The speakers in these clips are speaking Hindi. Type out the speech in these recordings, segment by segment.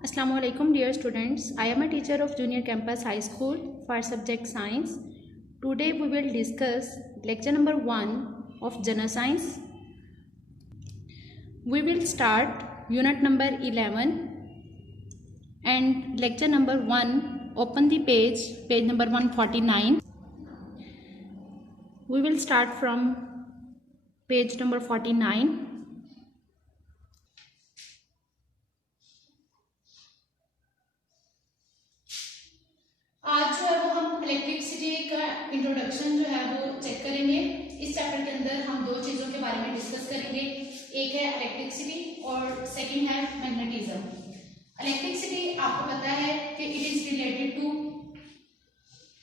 Assalamualaikum dear students. I am a teacher of Junior Campus High School for subject Science. Today we will discuss lecture number 1 of General Science. We will start unit number 11 and lecture number 1. Open the page number 149. We will start from page number 49. आज जो है वो हम इलेक्ट्रिसिटी का इंट्रोडक्शन जो है वो चेक करेंगे। इस चैप्टर के अंदर हम दो चीजों के बारे में डिस्कस करेंगे, एक है इलेक्ट्रिसिटी और सेकंड है मैग्नेटिज्म। इलेक्ट्रिसिटी आपको पता है कि इट इज रिलेटेड टू,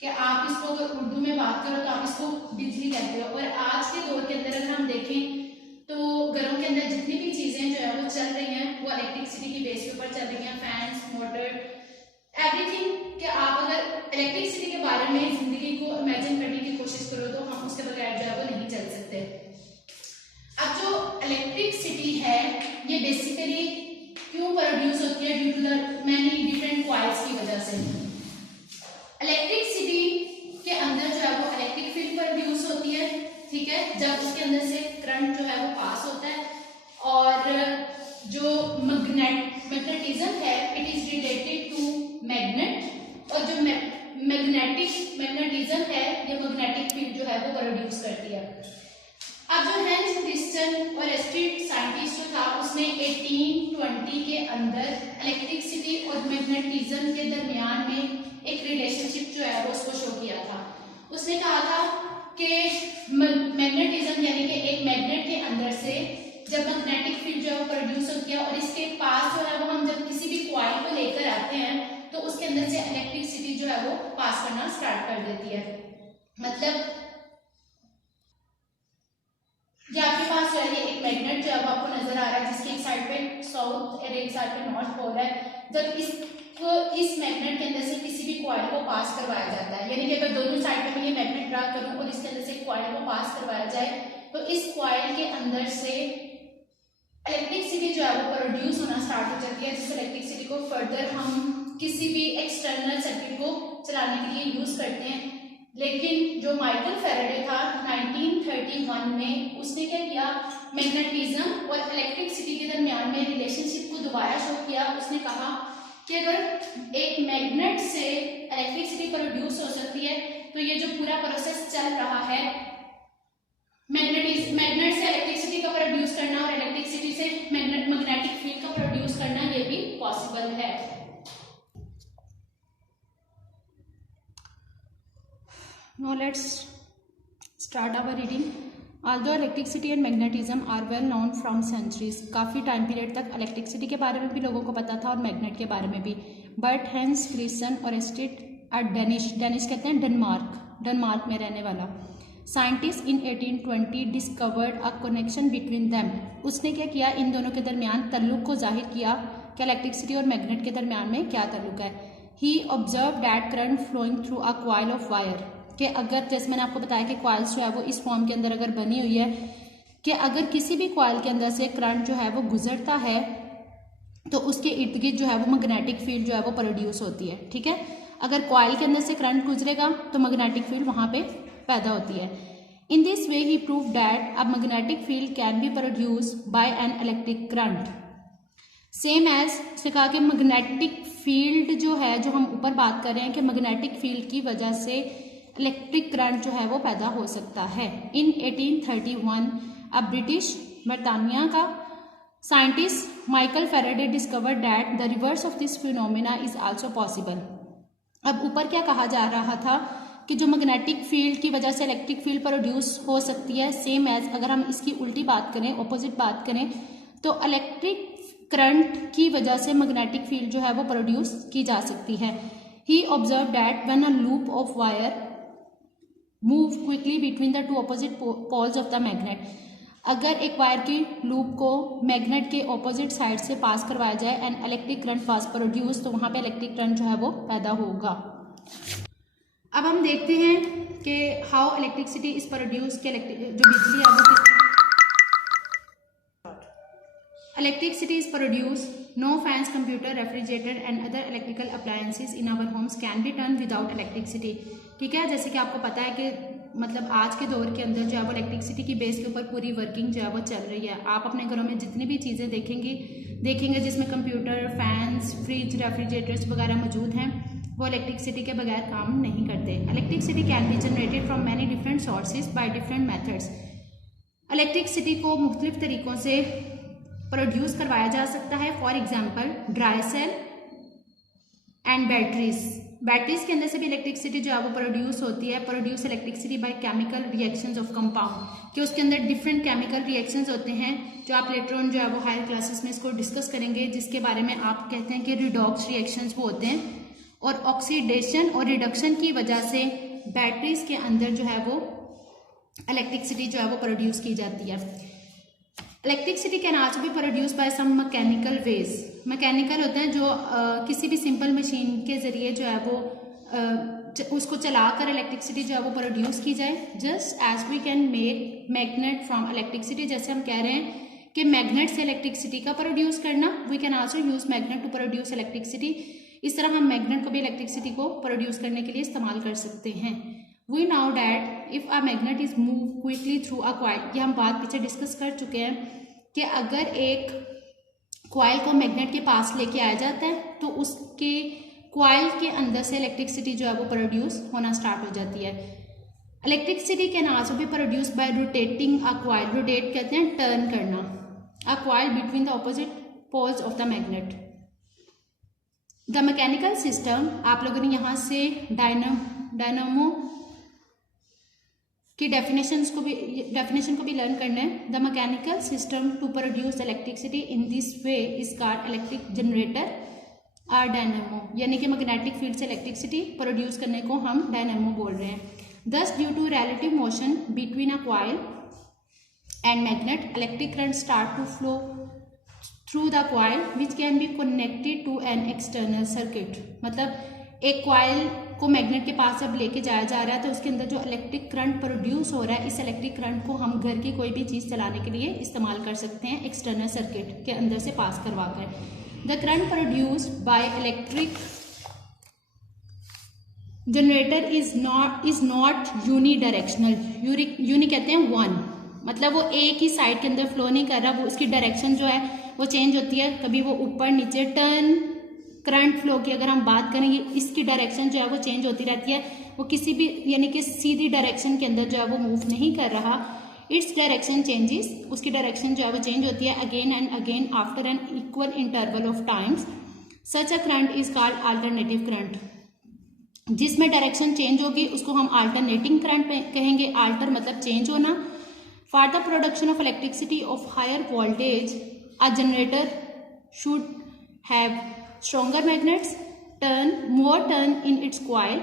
कि आप इसको अगर उर्दू में बात करो तो आप इसको बिजली कहते हो। और आज के दौर के अंदर अगर हम देखें तो घरों के अंदर जितनी भी चीजें जो है वो चल रही हैं वो इलेक्ट्रिसिटी की बेस के ऊपर चल रही हैं, फैंस, मोटर, एवरीथिंग। कि आप अगर इलेक्ट्रिसिटी के बारे में जिंदगी को इमेजिन करने की कोशिश करो तो हम उसके बगैर जो है वो नहीं चल सकते। अब जो इलेक्ट्रिसिटी है ये बेसिकली क्यों प्रोड्यूस होती है? Due to the many different coils की वजह से। इलेक्ट्रिसिटी के अंदर जो है वो इलेक्ट्रिक फील्ड प्रोड्यूस होती है, ठीक है, जब उसके अंदर से करंट जो है वो पास होता है। और जो मैग्नेटिज्म है it is related to magnet, और जो मैग्नेटिज्म है ये मैग्नेटिक फील्ड जो है वो प्रोड्यूस करती है। अब जो हेंस क्रिस्टन और एस्ट्रिड साइंटिस्ट जो था उसने 1820 के अंदर इलेक्ट्रिसिटी और मैग्नेटिज्म के दरमियान में एक रिलेशनशिप जो है वो उसको शो किया था। उसने कहा था कि मैग्नेटिज्म यानी कि एक मैग्नेट के अंदर से जब मैग्नेटिक फील्ड जो है वो प्रोड्यूस होती है और इसके पास जो है वो हम जब किसी भी कॉइल को लेकर आते हैं तो उसके अंदर से इलेक्ट्रिसिटी जो है वो पास करना स्टार्ट कर देती है। मतलब ये आपके पास जो है ये एक मैग्नेट जो है वो आपको नजर आ रहा है जिसकी एक साइड पे साउथ और एक साइड पे नॉर्थ पोल है। जब इस मैग्नेट के अंदर से किसी भी कॉइल को पास करवाया जाता है, यानी कि अगर दोनों साइड पे मैं ये मैग्नेट ड्रा करूं और इसके अंदर से कॉइल को पास करवाया जाए तो इस कॉइल के अंदर से इलेक्ट्रिसिटी जो है वो प्रोड्यूस होना स्टार्ट हो जाती है, जिस इलेक्ट्रिसिटी को फर्दर हम किसी भी एक्सटर्नल सर्किट को चलाने के लिए यूज करते हैं। लेकिन जो माइकल फैराडे था 1931 में उसने क्या किया, मैग्नेटिज्म और इलेक्ट्रिसिटी के दरमियान में रिलेशनशिप को दोबारा शो किया। उसने कहा कि अगर एक मैग्नेट से इलेक्ट्रिसिटी प्रोड्यूस हो सकती है तो ये जो पूरा प्रोसेस चल रहा है मैग्नेट से इलेक्ट्रिसिटी का प्रोड्यूस करना और इलेक्ट्रिसिटी से मैग्नेटिक फील्ड का प्रोड्यूस करना ये भी पॉसिबल है। Now let's start our reading. Although electricity and magnetism are well known from centuries, काफ़ी टाइम पीरियड तक इलेक्ट्रिसिटी के बारे में भी लोगों को पता था और मैग्नेट के बारे में भी। बट हेंस क्रिस्टन और एस्ट्रिड डेनिश कहते हैं डेनमार्क में रहने वाला scientist in 1820 discovered a connection between them. उसने क्या किया, इन दोनों के दरमियान तल्लुक को जाहिर किया कि इलेक्ट्रिसिटी और मैग्नेट के दरमियान में क्या तल्लुक है। ही observe that current flowing through a coil of wire, कि अगर जैसे मैंने आपको बताया कि कॉइल्स जो है वो इस फॉर्म के अंदर अगर बनी हुई है कि अगर किसी भी कॉइल के अंदर से करंट जो है वो गुजरता है तो उसके इर्द गिर्द जो है वो मैग्नेटिक फील्ड जो है वो प्रोड्यूस होती है, ठीक है। अगर कॉइल के अंदर से करंट गुजरेगा तो मैग्नेटिक फील्ड वहां पे पैदा होती है। In this way he prove that a magnetic field can be produce by an electric current same as. उसने कहा कि मैग्नेटिक फील्ड जो है, जो हम ऊपर बात कर रहे हैं कि मैग्नेटिक फील्ड की वजह से इलेक्ट्रिक करंट जो है वो पैदा हो सकता है। इन 1831 अ बर्तानिया का scientist Michael Faraday discovered that the reverse of this phenomena is also possible. अब ऊपर क्या कहा जा रहा था कि जो मैग्नेटिक फील्ड की वजह से इलेक्ट्रिक फील्ड प्रोड्यूस हो सकती है, सेम एज अगर हम इसकी उल्टी बात करें, ऑपोजिट बात करें, तो इलेक्ट्रिक करंट की वजह से मैग्नेटिक फील्ड जो है वो प्रोड्यूस की जा सकती है। ही observe that when a loop of wire move quickly between the two opposite poles of the magnet, अगर एक वायर की लूप को मैग्नेट के ऑपोजिट साइड से पास करवाया जाए and electric current pass produce, तो वहां पे इलेक्ट्रिक करंट जो है वो पैदा होगा। अब हम देखते हैं कि हाउ इलेक्ट्रिसिटी इज प्रोड्यूस, के जो बिजली है वो Electricity is produced. No fans, computer, refrigerator and other electrical appliances in our homes can be turned without electricity. ठीक है, जैसे कि आपको पता है कि मतलब आज के दौर के अंदर जो है वो इलेक्ट्रिसिटी की बेस के ऊपर पूरी वर्किंग जो है वो चल रही है। आप अपने घरों में जितनी भी चीज़ें देखेंगे जिसमें कंप्यूटर, फैंस, फ्रिज, रेफ्रिजरेटर्स वगैरह मौजूद हैं, वो इलेक्ट्रिसिटी के बगैर काम नहीं करते। Electricity can be generated from many different sources by different methods. Electricity को मुख्तलिफ तरीक़ों से प्रोड्यूस करवाया जा सकता है। For example dry cell and batteries के अंदर से भी इलेक्ट्रिसिटी जो है वो प्रोड्यूस होती है। Produce electricity by chemical reactions of compound, कि उसके अंदर डिफरेंट केमिकल रिएक्शंस होते हैं जो आप लेटर ऑन जो है वो हायर क्लासेस में इसको डिस्कस करेंगे, जिसके बारे में आप कहते हैं कि रिडॉक्स रिएक्शंस वो होते हैं। और ऑक्सीडेशन और रिडक्शन की वजह से बैटरीज के अंदर जो है वो इलेक्ट्रिसिटी जो है वो प्रोड्यूस की जाती है। Electricity can also be produce by some mechanical ways. Mechanical होते हैं जो किसी भी सिंपल मशीन के जरिए जो है वो उसको चलाकर इलेक्ट्रिसिटी जो है वो प्रोड्यूस की जाए। Just as we can make magnet from electricity, जैसे हम कह रहे हैं कि मैग्नेट से इलेक्ट्रिसिटी का प्रोड्यूस करना, we can also use magnet to produce electricity. इस तरह हम मैग्नेट को भी इलेक्ट्रिसिटी को प्रोड्यूस करने के लिए इस्तेमाल कर सकते हैं। We now that if a magnet is move quickly through a coil, ये हम बात पीछे डिस्कस कर चुके हैं कि अगर एक कॉइल को मैग्नेट के पास लेके आया जाता है तो उसके कॉइल के अंदर से इलेक्ट्रिसिटी जो है वो प्रोड्यूस होना स्टार्ट हो जाती है। Electricity can also be produce by rotating a coil. Rotate कहते हैं टर्न करना a coil between the opposite poles of the magnet. The mechanical system, आप लोगों ने यहाँ से डायनामो की डेफिनेशन को भी लर्न करना है। The mechanical system to produce electricity in this way is called electric generator और डायनामो, यानी कि मैग्नेटिक फील्ड से इलेक्ट्रिसिटी प्रोड्यूस करने को हम डायनामो बोल रहे हैं। Thus due to relative motion between a coil and magnet, electric current start to flow through the coil which can be connected to an external circuit. मतलब एक कॉइल को मैग्नेट के पास जब लेके जाया जा रहा है तो उसके अंदर जो इलेक्ट्रिक करंट प्रोड्यूस हो रहा है, इस इलेक्ट्रिक करंट को हम घर की कोई भी चीज़ चलाने के लिए इस्तेमाल कर सकते हैं एक्सटर्नल सर्किट के अंदर से पास करवा कर। The current produced by electric generator is not unidirectional. Uni कहते हैं वन, मतलब वो एक ही साइड के अंदर फ्लो नहीं कर रहा, वो उसकी डायरेक्शन जो है वो चेंज होती है, कभी वो ऊपर नीचे टर्न। करंट फ्लो की अगर हम बात करेंगे, इसकी डायरेक्शन जो है वो चेंज होती रहती है, वो किसी भी यानी कि सीधी डायरेक्शन के अंदर जो है वो मूव नहीं कर रहा। इट्स डायरेक्शन चेंजेस, उसकी डायरेक्शन जो है वो चेंज होती है again and again after an equal interval of times. Such a current is called alternative current. जिसमें डायरेक्शन चेंज होगी उसको हम अल्टरनेटिंग करंट कहेंगे। अल्टर मतलब चेंज होना। For the production of electricity of higher voltage a generator should have stronger magnets, more turn in its coil,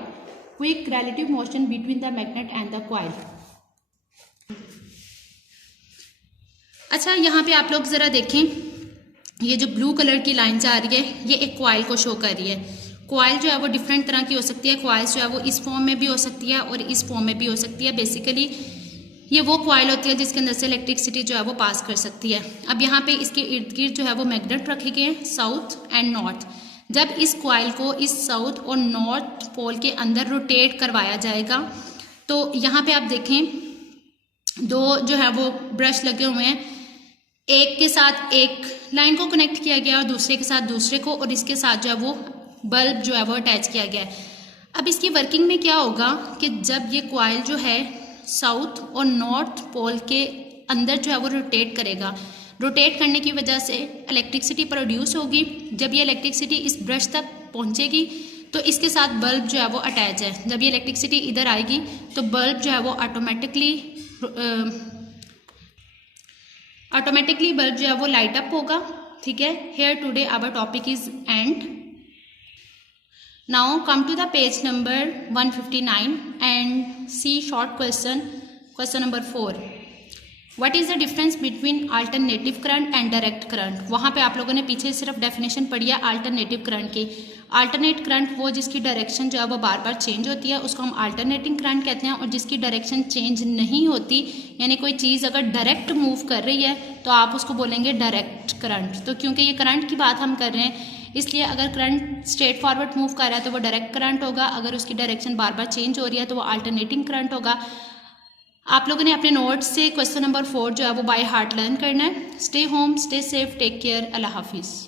quick relative motion between the magnet and the coil। अच्छा, यहाँ पे आप लोग ज़रा देखें, ये जो ब्लू कलर की लाइन जा रही है ये एक कॉइल को शो कर रही है। कॉइल जो है वो डिफरेंट तरह की हो सकती है। कॉइल्स जो है वो इस फॉर्म में भी हो सकती है और इस फॉर्म में भी हो सकती है। बेसिकली ये वो कॉइल होती है जिसके अंदर से इलेक्ट्रिसिटी जो है वो पास कर सकती है। अब यहाँ पे इसके इर्द गिर्द जो है वो मैग्नेट रखे गए हैं साउथ एंड नॉर्थ। जब इस कॉइल को इस साउथ और नॉर्थ पोल के अंदर रोटेट करवाया जाएगा तो यहाँ पे आप देखें दो जो है वो ब्रश लगे हुए हैं, एक के साथ एक लाइन को कनेक्ट किया गया और दूसरे के साथ दूसरे को, और इसके साथ जो है वो बल्ब जो है वो अटैच किया गया है। अब इसकी वर्किंग में क्या होगा कि जब ये कॉइल जो है साउथ और नॉर्थ पोल के अंदर जो है वो रोटेट करेगा, रोटेट करने की वजह से इलेक्ट्रिसिटी प्रोड्यूस होगी। जब ये इलेक्ट्रिसिटी इस ब्रश तक पहुंचेगी तो इसके साथ बल्ब जो है वो अटैच है। जब ये इलेक्ट्रिसिटी इधर आएगी तो बल्ब जो है वो ऑटोमेटिकली बल्ब जो है वो लाइट अप होगा। ठीक है, here today our topic is end. Now come to the page number 159 and see short question, question number 4. What is the difference between alternative current and direct current. वहाँ पे आप लोगों ने पीछे सिर्फ डेफिनेशन पढ़ी है अल्टरनेटिव करंट की। अल्टरनेट करंट वो जिसकी डायरेक्शन जो है वो बार बार चेंज होती है, उसको हम अल्टरनेटिंग करंट कहते हैं। और जिसकी डायरेक्शन चेंज नहीं होती, यानी कोई चीज़ अगर डायरेक्ट मूव कर रही है तो आप उसको बोलेंगे डायरेक्ट करंट। तो क्योंकि ये करंट की बात हम कर रहे हैं, इसलिए अगर करंट स्ट्रेट फॉरवर्ड मूव कर रहा है तो वो डायरेक्ट करंट होगा, अगर उसकी डायरेक्शन बार बार चेंज हो रही है तो वो अल्टरनेटिंग करंट होगा। आप लोगों ने अपने नोट्स से क्वेश्चन नंबर 4 जो है वो बाय हार्ट लर्न करना है। Stay home, stay safe, take care, अल्लाह हाफिज़।